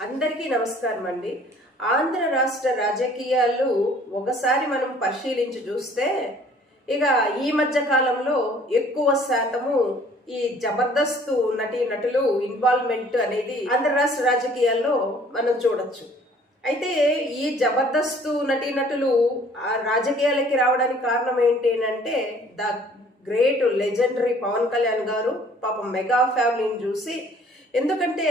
అందరికీ నమస్కారం అండి. ఆంధ్ర రాష్ట్ర రాజకీయాలు ఒకసారి మనం పరిశీలించి చూస్తే ఇక ఈ మధ్య కాలంలో ఎక్కువ శాతము ఈ జబర్దస్త్ నటీ నటులు ఇన్వాల్వ్మెంట్ అనేది ఆంధ్ర రాష్ట్ర రాజకీయాల్లో మనం చూడొచ్చు. అయితే ఈ జబర్దస్త్ నటీనటులు ఆ రాజకీయాలకి రావడానికి కారణం ఏంటి అంటే the great legendary Pawan Kalyan garu పాపం మెగా ఫ్యామిలీని చూసి ఎందుకంటే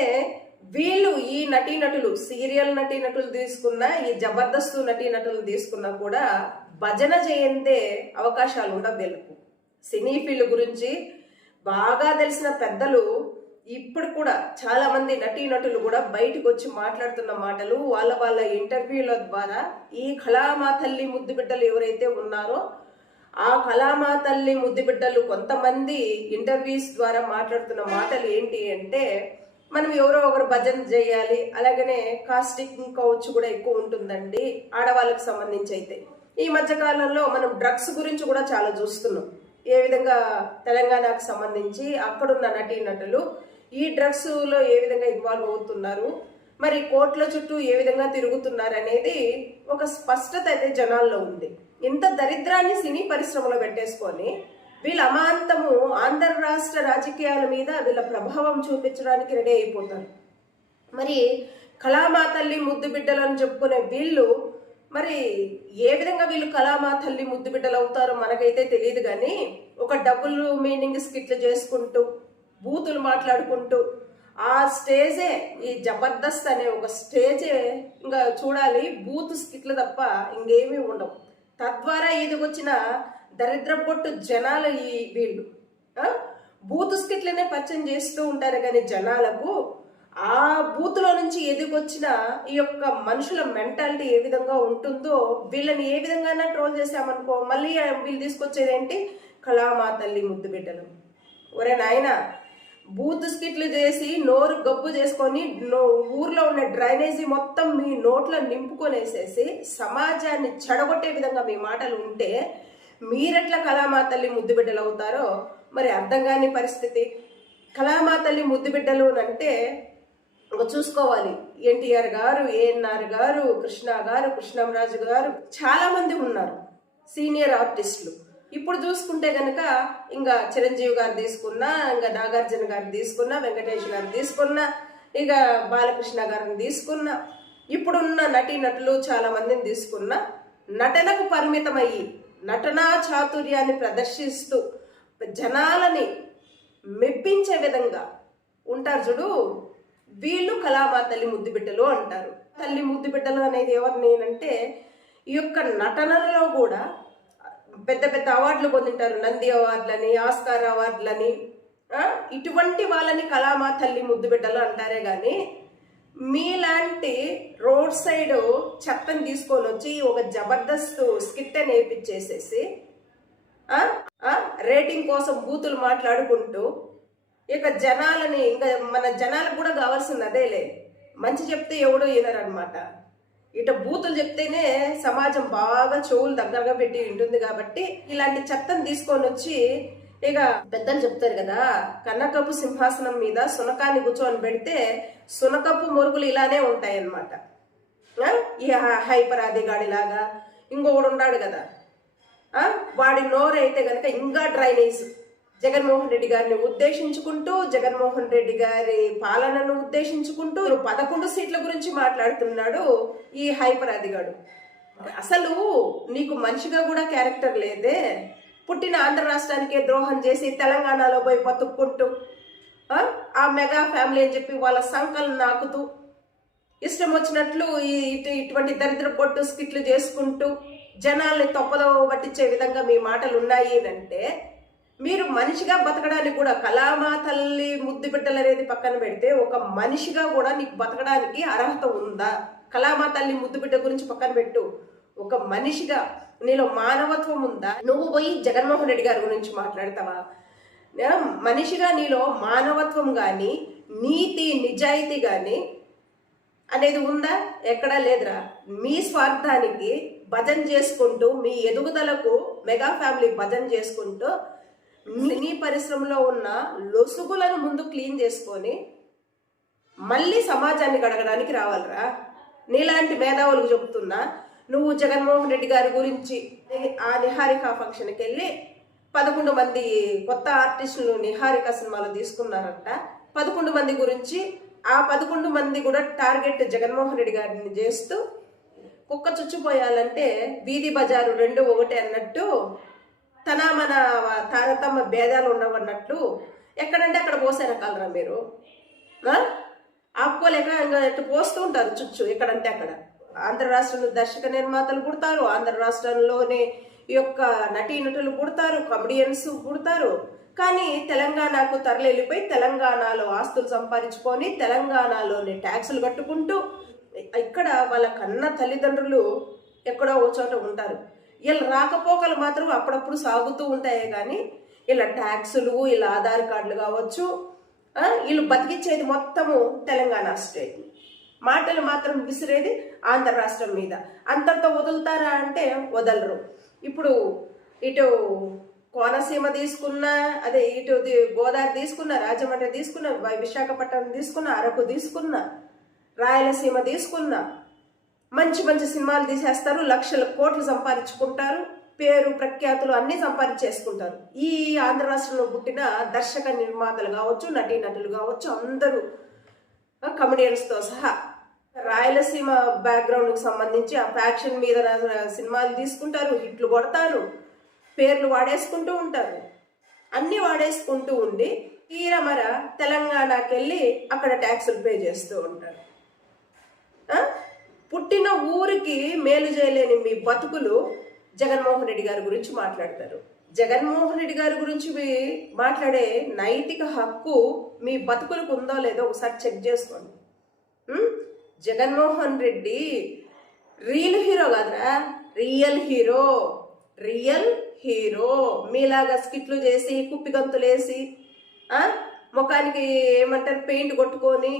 వీళ్ళు ఈ నటీనటులు సీరియల్ నటీనటులు తీసుకున్న ఈ జబర్దస్త్ నటీనటులు తీసుకున్నా కూడా భజన చేయందే అవకాశాలు ఉండవు వీళ్ళకు. సినీ ఫీల్డ్ గురించి బాగా తెలిసిన పెద్దలు ఇప్పుడు కూడా చాలా మంది నటీనటులు కూడా బయటకు వచ్చి మాట్లాడుతున్న మాటలు వాళ్ళ వాళ్ళ ఇంటర్వ్యూల ద్వారా ఈ కళామా తల్లి ముద్దు బిడ్డలు ఎవరైతే ఉన్నారో ఆ కళామా తల్లి ముద్దు బిడ్డలు కొంతమంది ఇంటర్వ్యూస్ ద్వారా మాట్లాడుతున్న మాటలు ఏంటి అంటే మనం ఎవరో ఒకరు భజన చేయాలి అలాగనే కాస్టింగ్ కౌచ్ కూడా ఎక్కువ ఉంటుందండి ఆడవాళ్ళకి సంబంధించి అయితే. ఈ మధ్య కాలంలో మనం డ్రగ్స్ గురించి కూడా చాలా చూస్తున్నాం. ఏ విధంగా తెలంగాణకు సంబంధించి అక్కడున్న నటీ నటులు ఈ డ్రగ్స్లో ఏ విధంగా ఇన్వాల్వ్ అవుతున్నారు మరి కోట్ల చుట్టూ ఏ విధంగా తిరుగుతున్నారు అనేది ఒక స్పష్టత అయితే జనాల్లో ఉంది. ఇంత దరిద్రాన్ని సినీ పరిశ్రమలో పెట్టేసుకొని వీళ్ళ అమాంతము ఆంధ్ర రాష్ట్ర రాజకీయాల మీద వీళ్ళ ప్రభావం చూపించడానికి రెడీ అయిపోతారు. మరి కళామాతల్లి ముద్దు బిడ్డలు అని చెప్పుకునే వీళ్ళు మరి ఏ విధంగా వీళ్ళు కళామా తల్లి ముద్దు బిడ్డలు అవుతారో మనకైతే తెలియదు కానీ ఒక డబుల్ మీనింగ్ స్కిట్లు చేసుకుంటూ బూతులు మాట్లాడుకుంటూ ఆ స్టేజే ఈ జబర్దస్త్ అనే ఒక స్టేజే ఇంకా చూడాలి. బూత్ స్కిట్లు తప్ప ఇంకేమీ ఉండవు. తద్వారా ఎదిగొచ్చిన దరిద్ర పొట్టు జనాలు ఈ వీళ్ళు. బూతుస్కిట్లనే బూత్ పరిచయం చేస్తూ ఉంటారు కానీ జనాలకు ఆ బూత్లో నుంచి ఎదిగొచ్చిన ఈ యొక్క మనుషుల మెంటాలిటీ ఏ విధంగా ఉంటుందో వీళ్ళని ఏ విధంగా ట్రోల్ చేసామనుకో మళ్ళీ వీళ్ళు తీసుకొచ్చేది ఏంటి? కళామా తల్లి ముద్దు బిడ్డలు. ఒరే నాయన బూత్ స్కిట్లు చేసి నోరు గబ్బు చేసుకొని ఊర్లో ఉన్న డ్రైనేజీ మొత్తం మీ నోట్లో నింపుకొనేసేసి సమాజాన్ని చెడగొట్టే విధంగా మీ మాటలు ఉంటే మీరెట్లా కళామా తల్లి ముద్దు బిడ్డలు అవుతారో మరి అర్థం కాని పరిస్థితి. కళామా తల్లి ముద్దు బిడ్డలు అంటే చూసుకోవాలి. ఎన్టీఆర్ గారు ఏఎన్ఆర్ గారు కృష్ణ గారు కృష్ణంరాజు గారు చాలామంది ఉన్నారు. సీనియర్ ఆర్టిస్టులు. ఇప్పుడు చూసుకుంటే కనుక ఇంకా చిరంజీవి గారు తీసుకున్నా ఇంకా నాగార్జున గారు తీసుకున్నా వెంకటేష్ గారు తీసుకున్నా ఇక బాలకృష్ణ గారిని తీసుకున్నా ఇప్పుడున్న నటీనటులు చాలా మందిని తీసుకున్నా నటనకు పరిమితమయ్యి నటనా చాతుర్యాన్ని ప్రదర్శిస్తూ జనాలని మెప్పించే విధంగా ఉంటారు చూడు. వీళ్ళు కళామా తల్లి ముద్దు బిడ్డలు అంటారు. తల్లి ముద్దు బిడ్డలు అనేది ఎవరు నేనంటే ఈ యొక్క నటనలో కూడా పెద్ద పెద్ద అవార్డులు పొందింటారు. నంది అవార్డులని ఆస్కార్ అవార్డులని ఇటువంటి వాళ్ళని కళామా తల్లి ముద్దు బిడ్డలు అంటారే కానీ మీలాంటి రోడ్ సైడ్ చెత్తని తీసుకొని వచ్చి ఒక జబర్దస్త్ స్కిట్ అని వేపించేసేసి రేటింగ్ కోసం బూతులు మాట్లాడుకుంటూ ఇక జనాలని ఇంకా మన జనాలకు కూడా కావాల్సింది అదేలే. మంచి చెప్తే ఎవడో వినరనమాట. ఇట బూతులు చెప్తేనే సమాజం బాగా చెవులు దగ్గరగా పెట్టి ఉంటుంది కాబట్టి ఇలాంటి చెత్తను తీసుకొని వచ్చి ఇక పెద్దలు చెప్తారు కదా కనకపు సింహాసనం మీద సునకాన్ని కూర్చొని పెడితే సునకప్పు మురుగులు ఇలానే ఉంటాయన్నమాట. ఈ హైపర్ అదిగాడిలాగా ఇంకొకడు ఉన్నాడు కదా. వాడి నోరు అయితే కనుక ఇంకా డ్రైనేజ్. జగన్మోహన్ రెడ్డి గారిని ఉద్దేశించుకుంటూ జగన్మోహన్ రెడ్డి గారి పాలనను ఉద్దేశించుకుంటూ పదకొండు సీట్ల గురించి మాట్లాడుతున్నాడు ఈ హైపర్ అదిగాడు అసలు నీకు మనిషిగా కూడా క్యారెక్టర్ లేదే. పుట్టిన ఆంధ్ర రాష్ట్రానికే ద్రోహం చేసి తెలంగాణలో పోయి బతుక్కుంటూ ఆ? మెగా ఫ్యామిలీ అని చెప్పి వాళ్ళ సంకలు నాకుతూ ఇష్టం వచ్చినట్లు ఈ ఇటు ఇటువంటి దరిద్ర పొట్టు స్కిట్లు చేసుకుంటూ జనాల్ని తొప్పదవ పట్టించే విధంగా మీ మాటలు ఉన్నాయి అంటే మీరు మనిషిగా బతకడానికి కూడా కళామా తల్లి ముద్దు బిడ్డలు అనేది పక్కన పెడితే ఒక మనిషిగా కూడా నీకు బతకడానికి అర్హత ఉందా? కళామా తల్లి ముద్దు బిడ్డ గురించి పక్కన పెట్టు. ఒక మనిషిగా నీలో మానవత్వం ఉందా? నువ్వు పోయి జగన్మోహన్ రెడ్డి గారి గురించి మాట్లాడతావా? మనిషిగా నీలో మానవత్వం కానీ నీతి నిజాయితీ కానీ అనేది ఉందా? ఎక్కడా లేదురా. మీ స్వార్థానికి భజన చేసుకుంటూ మీ ఎదుగుదలకు మెగా ఫ్యామిలీ భజన చేసుకుంటూ సినీ పరిశ్రమలో ఉన్న లొసుగులను ముందు క్లీన్ చేసుకొని మళ్ళీ సమాజాన్ని గడగడానికి రావాలిరా. నీలాంటి మేధావులకు చెప్తున్నా నువ్వు జగన్మోహన్ రెడ్డి గారి గురించి ఆ నిహారిక ఫంక్షన్కి వెళ్ళి పదకొండు మంది కొత్త ఆర్టిస్టులు నిహారిక సినిమాలో తీసుకున్నారంట. పదకొండు మంది గురించి ఆ పదకొండు మంది కూడా టార్గెట్ జగన్మోహన్ రెడ్డి గారిని చేస్తూ కుక్క చుచ్చిపోయాలంటే వీధి బజారు రెండు ఒకటే అన్నట్టు తన మన తారతమ్మ భేదాలు ఉండవన్నట్లు ఎక్కడంటే అక్కడ పోసే రకాలరా మీరు? ఆపుకోలేక ఇంకా ఇట్లా పోస్తూ ఉంటారు చుచ్చు ఎక్కడంటే అక్కడ. ఆంధ్ర రాష్ట్రంలో దర్శక నిర్మాతలు పుడతారు ఆంధ్ర రాష్ట్రంలోనే యొక్క నటీనటులు పుడతారు కమెడియన్స్ పుడతారు. కానీ తెలంగాణకు తరలిపోయి తెలంగాణలో ఆస్తులు సంపాదించుకొని తెలంగాణలోని ట్యాక్సులు కట్టుకుంటూ ఇక్కడ వాళ్ళ కన్న తల్లిదండ్రులు ఎక్కడో ఒక చోట ఉంటారు. వీళ్ళ రాకపోకలు మాత్రం అప్పుడప్పుడు సాగుతూ ఉంటాయే కానీ ఇలా ట్యాక్సులు ఇలా ఆధార్ కార్డులు కావచ్చు వీళ్ళు బతికిచ్చేది మొత్తము తెలంగాణ స్టేట్ మాటలు మాత్రం విసిరేది ఆంధ్ర రాష్ట్రం మీద. అంతటితో వదులుతారా అంటే వదలరు. ఇప్పుడు ఇటు కోనసీమ తీసుకున్నా అదే ఇటు గోదావరి తీసుకున్న రాజమండ్రి తీసుకున్న విశాఖపట్నం తీసుకున్న అరకు తీసుకున్న రాయలసీమ తీసుకున్న మంచి మంచి సినిమాలు తీసేస్తారు లక్షల కోట్లు సంపాదించుకుంటారు పేరు ప్రఖ్యాతులు అన్నీ సంపాదించేసుకుంటారు. ఈ ఆంధ్ర రాష్ట్రంలో పుట్టిన దర్శక నిర్మాతలు కావచ్చు నటీనటులు కావచ్చు అందరూ కమెడియన్స్తో సహా రాయలసీమ బ్యాక్గ్రౌండ్కి సంబంధించి ఆ ఫ్యాక్షన్ మీద సినిమాలు తీసుకుంటారు హిట్లు కొడతారు పేర్లు వాడేసుకుంటూ ఉంటారు. అన్నీ వాడేసుకుంటూ ఉండి తీరమర తెలంగాణకి వెళ్ళి అక్కడ ట్యాక్సులు పే చేస్తూ ఉంటారు. పుట్టిన ఊరికి మేలు చేయలేని మీ బతుకులు జగన్మోహన్ రెడ్డి గారి గురించి మాట్లాడతారు. జగన్మోహన్ రెడ్డి గారి గురించి మీ- మాట్లాడే నైతిక హక్కు మీ బతుకులకు ఉందో లేదో ఒకసారి చెక్ చేసుకోండి. జగన్మోహన్ రెడ్డి రియల్ హీరో కాదురా. రియల్ హీరో రియల్ హీరో మీలాగా స్కిట్లు చేసి కుప్పి గంతులేసి ముఖానికి ఏమంటారు పెయింట్ కొట్టుకొని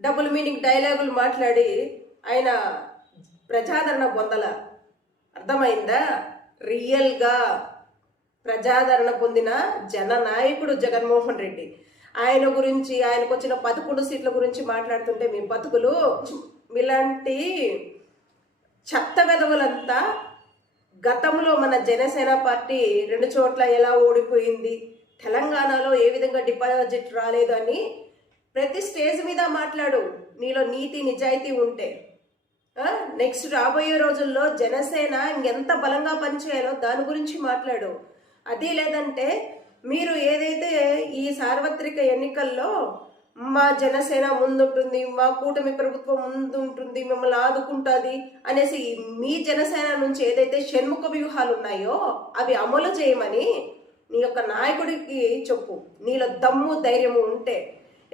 డబుల్ మీనింగ్ డైలాగులు మాట్లాడి ఆయన ప్రజాదరణ పొందల. అర్థమైందా? రియల్గా ప్రజాదరణ పొందిన జననాయకుడు జగన్మోహన్ రెడ్డి. ఆయన గురించి ఆయనకు వచ్చిన పదకొండు సీట్ల గురించి మాట్లాడుతుంటే మీ బతుకులు మీలాంటి చెత్త వెధవులంతా గతంలో మన జనసేన పార్టీ రెండు చోట్ల ఎలా ఓడిపోయింది తెలంగాణలో ఏ విధంగా డిపాజిట్ రాలేదు అని ప్రతి స్టేజ్ మీద మాట్లాడు. నీలో నీతి నిజాయితీ ఉంటే. నెక్స్ట్ రాబోయే రోజుల్లో జనసేన ఇంకెంత బలంగా పనిచేయాలో దాని గురించి మాట్లాడు. అది లేదంటే మీరు ఏదైతే ఈ సార్వత్రిక ఎన్నికల్లో మా జనసేన ముందుంటుంది మా కూటమి ప్రభుత్వం ముందుంటుంది మిమ్మల్ని ఆదుకుంటుంది అనేసి మీ జనసేన నుంచి ఏదైతే షణ్ముఖ వ్యూహాలు ఉన్నాయో అవి అమలు చేయమని నీ యొక్క నాయకుడికి చెప్పు. నీలో దమ్ము ధైర్యము ఉంటే.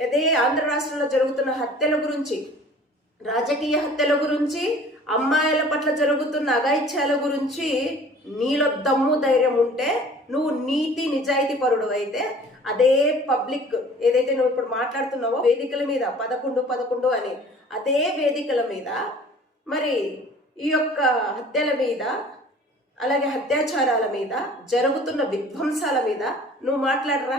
అదే ఆంధ్ర రాష్ట్రంలో జరుగుతున్న హత్యల గురించి రాజకీయ హత్యల గురించి అమ్మాయిల పట్ల జరుగుతున్న అగాయిత్యాల గురించి నీలో దమ్ము ధైర్యం ఉంటే నువ్వు నీతి నిజాయితీ పరుడు అయితే అదే పబ్లిక్ ఏదైతే నువ్వు ఇప్పుడు మాట్లాడుతున్నావో వేదికల మీద పదకొండు పదకొండు అని అదే వేదికల మీద మరి ఈ యొక్క హత్యల మీద అలాగే అత్యాచారాల మీద జరుగుతున్న విధ్వంసాల మీద నువ్వు మాట్లాడరా?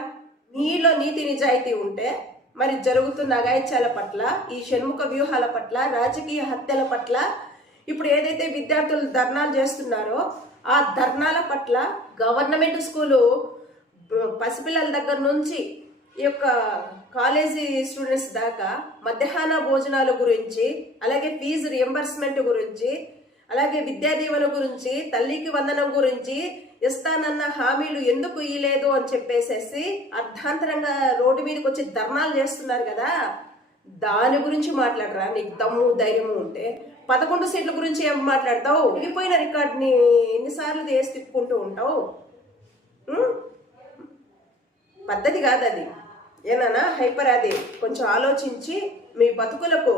నీలో నీతి నిజాయితీ ఉంటే మరి జరుగుతున్న అగాయిత్యాల పట్ల ఈ షణ్ముఖ వ్యూహాల పట్ల రాజకీయ హత్యల పట్ల ఇప్పుడు ఏదైతే విద్యార్థులు ధర్నాలు చేస్తున్నారో ఆ ధర్నాల పట్ల గవర్నమెంట్ స్కూలు పసిపిల్లల దగ్గర నుంచి ఈ యొక్క కాలేజీ స్టూడెంట్స్ దాకా మధ్యాహ్న భోజనాల గురించి అలాగే ఫీజు రియంబర్స్మెంట్ గురించి అలాగే విద్యాదీవెన గురించి తల్లికి వందనం గురించి ఇస్తానన్న హామీలు ఎందుకు ఇయ్యలేదు అని చెప్పేసేసి అర్ధాంతరంగా రోడ్డు మీదకి వచ్చి ధర్నాలు చేస్తున్నారు కదా. దాని గురించి మాట్లాడరా? నీకు దమ్ము ధైర్యము ఉంటే పదకొండు సీట్ల గురించి ఏం మాట్లాడతావు? వెళ్ళిపోయిన రికార్డ్ని ఎన్నిసార్లు వేసి తిప్పుకుంటూ ఉంటావు? పద్ధతి కాదు అది ఏనా హైపర్ అది. కొంచెం ఆలోచించి మీ బతుకులకు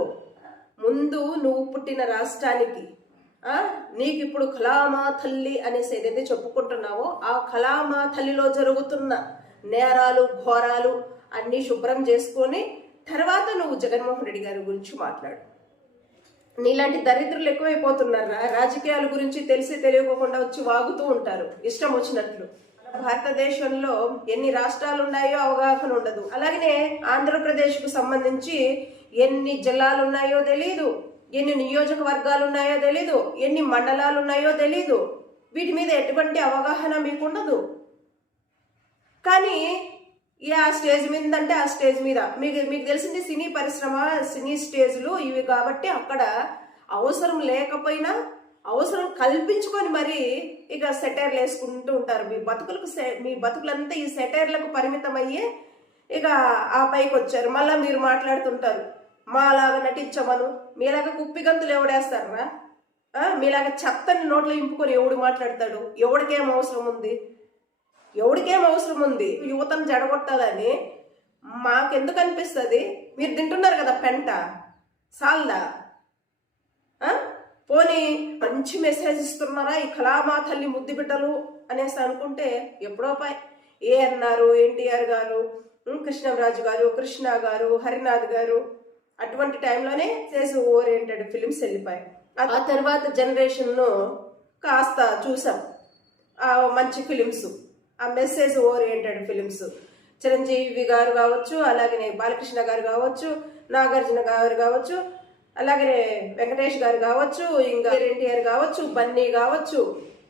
ముందు నువ్వు పుట్టిన రాష్ట్రానికి నీకు ఇప్పుడు కళామా తల్లి అనేసి ఏదైతే చెప్పుకుంటున్నావో ఆ కళామా తల్లిలో జరుగుతున్న నేరాలు ఘోరాలు అన్నీ శుభ్రం చేసుకొని తర్వాత నువ్వు జగన్మోహన్ రెడ్డి గారి గురించి మాట్లాడు. నీలాంటి దరిద్రులు ఎక్కువైపోతున్నారు. రాజకీయాల గురించి తెలిసి తెలియకోకుండా వచ్చి వాగుతూ ఉంటారు. ఇష్టం వచ్చినట్లు. భారతదేశంలో ఎన్ని రాష్ట్రాలు ఉన్నాయో అవగాహన ఉండదు. అలాగనే ఆంధ్రప్రదేశ్కు సంబంధించి ఎన్ని జిల్లాలు ఉన్నాయో తెలీదు. ఎన్ని నియోజకవర్గాలు ఉన్నాయో తెలీదు. ఎన్ని మండలాలు ఉన్నాయో తెలీదు. వీటి మీద ఎటువంటి అవగాహన మీకు ఉండదు కానీ ఈ ఆ స్టేజ్ మీద అంటే ఆ స్టేజ్ మీద. మీకు మీకు తెలిసింది సినీ పరిశ్రమ సినీ స్టేజ్లు ఇవి కాబట్టి అక్కడ అవసరం లేకపోయినా అవసరం కల్పించుకొని మరి ఇక సెటైర్లు వేసుకుంటూ ఉంటారు. మీ బతుకులకు మీ బతుకులంతా ఈ సెటైర్లకు పరిమితం అయ్యే ఇక ఆ పైకి వచ్చారు మళ్ళీ మీరు మాట్లాడుతుంటారు మాలాగా నటించమను. మీలాగా కుప్పి గంతులు ఎవడేస్తారా మీలాగా చెత్తని నోట్లో ఇంపుకొని ఎవడు మాట్లాడతాడు? ఎవడికేం అవసరం ఉంది? ఎవడికేం అవసరం ఉంది? యువతను జడగొట్టాలని మాకెందుకు అనిపిస్తుంది? మీరు తింటున్నారు కదా పెంట. సాల్దా? పోనీ మంచి మెసేజ్ ఇస్తున్నారా ఈ కళామా తల్లి ముద్దు బిడ్డలు అనేసి అనుకుంటే ఎప్పుడో పై. ఏ అన్నారు? ఎన్టీఆర్ గారు కృష్ణరాజు గారు కృష్ణ గారు హరినాథ్ గారు అటువంటి టైంలోనే చేసి ఓరియంటెడ్ ఫిలిమ్స్ వెళ్ళిపోయాయి. ఆ- ఆ తర్వాత జనరేషన్ను కాస్త చూసాం. ఆ మంచి ఫిలిమ్స్. ఆ మెసేజ్ ఓరియంటెడ్ ఫిలిమ్స్ చిరంజీవి గారు కావచ్చు అలాగే బాలకృష్ణ గారు కావచ్చు నాగార్జున గారు కావచ్చు అలాగే వెంకటేష్ గారు కావచ్చు ఇంకా ఎన్టీఆర్ కావచ్చు బన్నీ కావచ్చు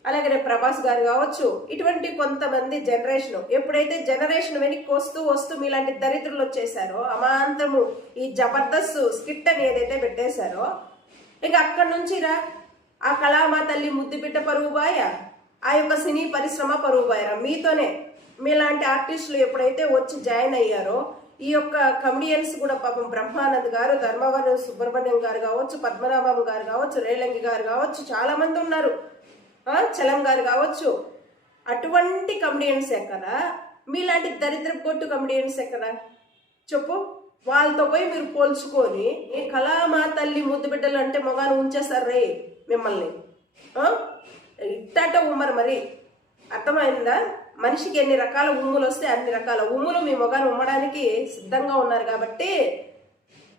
అలాగే ప్రభాస్ గారు కావచ్చు. ఇటువంటి కొంతమంది జనరేషన్ ఎప్పుడైతే జనరేషన్ వెనక్కి వస్తూ వస్తూ మీలాంటి దరిద్రులు వచ్చేసారో అమాంతము ఈ జబర్దస్త్ స్కిట్ అని ఏదైతే పెట్టేశారో ఇంకా అక్కడి నుంచి రా ఆ కళామా తల్లి ముద్దు బిడ్డ పరువు బాయ. ఆ యొక్క సినీ పరిశ్రమ పరువు బాయరా మీతోనే మీలాంటి ఆర్టిస్టులు ఎప్పుడైతే వచ్చి జాయిన్ అయ్యారో ఈ యొక్క కమిడియన్స్ కూడా పాపం బ్రహ్మానంద్ గారు ధర్మవరం సుబ్రహ్మణ్యం గారు కావచ్చు పద్మనాభం గారు కావచ్చు రేలంగి గారు కావచ్చు చాలా మంది ఉన్నారు చలం గారు కావచ్చు. అటువంటి కమిడియన్స్ ఎక్కడా? మీలాంటి దరిద్ర కొట్టు కమిడియన్స్ ఎక్కడ? చెప్పు. వాళ్ళతో పోయి మీరు పోల్చుకొని కళా మా తల్లి ముద్దు బిడ్డలు అంటే మగాను ఉంచేస్తారు రే మిమ్మల్ని. ఇట్టంట ఉమ్మరు మరి. అర్థమైందా? మనిషికి ఎన్ని రకాల ఉమ్ములు వస్తే అన్ని రకాల ఉమ్ములు మీ మొగాను ఉమ్మడానికి సిద్ధంగా ఉన్నారు కాబట్టి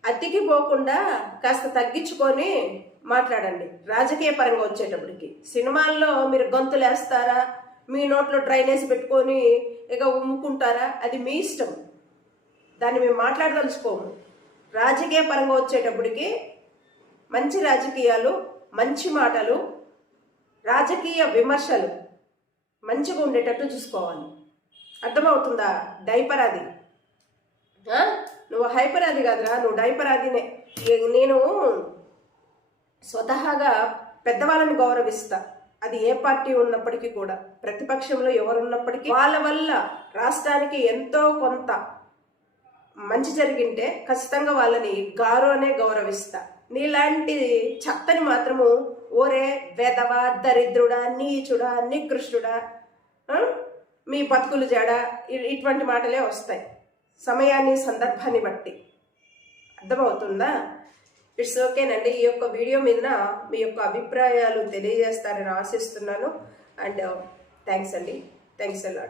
అతికి పోకుండా కాస్త తగ్గించుకొని మాట్లాడండి. రాజకీయ పరంగా వచ్చేటప్పటికి. సినిమాల్లో మీరు గొంతులు వేస్తారా? మీ నోట్లో డ్రైనేజ్ పెట్టుకొని ఇక ఉమ్ముకుంటారా? అది మీ ఇష్టం. దాన్ని మేము మాట్లాడదలుచుకోము. రాజకీయ పరంగా వచ్చేటప్పటికి మంచి రాజకీయాలు మంచి మాటలు రాజకీయ విమర్శలు మంచిగా ఉండేటట్టు చూసుకోవాలి. అర్థమవుతుందా? డైపర్ అది? నువ్వు హైపర్ అది కాదురా నువ్వు డైపర్ అదినే నేను స్వతహాగా పెద్దవాళ్ళని గౌరవిస్తా. అది ఏ పార్టీ ఉన్నప్పటికీ కూడా. ప్రతిపక్షంలో ఎవరున్నప్పటికీ వాళ్ళ వల్ల రాష్ట్రానికి ఎంతో కొంత మంచి జరిగింటే ఖచ్చితంగా వాళ్ళని గారు అనే గౌరవిస్తా. నీలాంటి చెత్తని మాత్రము ఓరే వెధవ దరిద్రుడా నీచుడా నికృష్టుడా మీ బతుకులు జాడ? ఇటువంటి మాటలే వస్తాయి. సమయాన్ని సందర్భాన్ని బట్టి. అర్థమవుతుందా? ఇట్స్ ఓకేనండి. ఈ యొక్క వీడియో మీద మీ యొక్క అభిప్రాయాలు తెలియజేస్తారని ఆశిస్తున్నాను. అండ్ థ్యాంక్స్ అండి. థ్యాంక్స్ అలా